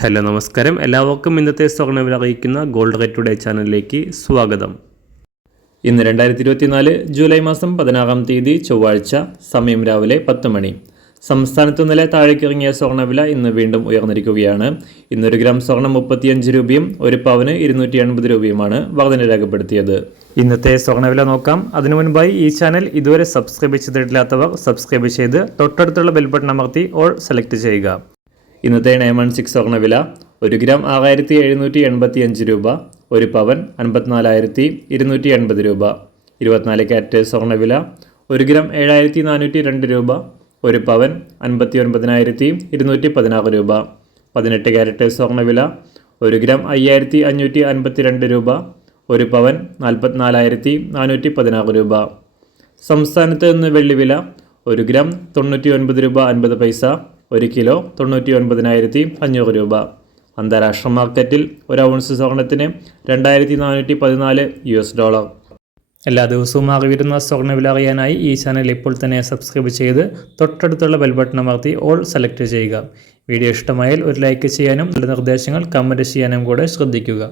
Hello നമസ്കാരം, എല്ലാവർക്കും ഇന്നത്തെ സ്വർണ്ണവില അറിയിക്കുന്ന ഗോൾഡ് റേറ്റ് ടുഡേ ചാനലിലേക്ക് സ്വാഗതം. ഇന്ന് 2024 ജൂലൈ മാസം 16 തീയതി ചൊവ്വാഴ്ച, സമയം രാവിലെ 10 മണി. സംസ്ഥാനത്ത് ഇന്നലെ താഴേക്കിറങ്ങിയ സ്വർണ്ണവില ഇന്ന് വീണ്ടും ഉയർന്നിരിക്കുകയാണ്. ഇന്നൊരു ഗ്രാം സ്വർണം 35 രൂപയും ഒരു പവന് 280 രൂപയുമാണ് വർധന രേഖപ്പെടുത്തിയത്. ഇന്നത്തെ സ്വർണ്ണവില നോക്കാം. അതിനു മുൻപായി ഈ ചാനൽ ഇതുവരെ സബ്സ്ക്രൈബ് ചെയ്തിട്ടില്ലാത്തവർ സബ്സ്ക്രൈബ് ചെയ്ത് തൊട്ടടുത്തുള്ള ബെൽ ബട്ടൺ അമർത്തി ഓൾ സെലക്ട് ചെയ്യുക. ഇന്നത്തെ 916 സ്വർണ്ണവില 1 ഗ്രാം 6785 രൂപ, ഒരു പവൻ 54,280 രൂപ. 24 ക്യാരറ്റ് സ്വർണ്ണവില 1 ഗ്രാം 7402 രൂപ, ഒരു പവൻ 59,216 രൂപ. 18 ക്യാരറ്റ് സ്വർണ്ണവില 1 ഗ്രാം 5552 രൂപ, ഒരു പവൻ 44,416 രൂപ. സംസ്ഥാനത്ത് നിന്ന് വെള്ളിവില 1 ഗ്രാം 99 രൂപ 50 പൈസ, 1 കിലോ 99,500 രൂപ. അന്താരാഷ്ട്ര മാർക്കറ്റിൽ ഒരു ഔൺസ് സ്വർണത്തിന് $2,414. എല്ലാ ദിവസവും അറിവിരുന്ന സ്വർണ്ണവില അറിയാനായി ഈ ചാനൽ ഇപ്പോൾ തന്നെ സബ്സ്ക്രൈബ് ചെയ്ത് തൊട്ടടുത്തുള്ള ബെൽ ബട്ടൺ അമർത്തി ഓൾ സെലക്ട് ചെയ്യുക. വീഡിയോ ഇഷ്ടമായാൽ ഒരു ലൈക്ക് ചെയ്യാനും നല്ല നിർദ്ദേശങ്ങൾ കമൻറ്റ് ചെയ്യാനും കൂടെ ശ്രദ്ധിക്കുക.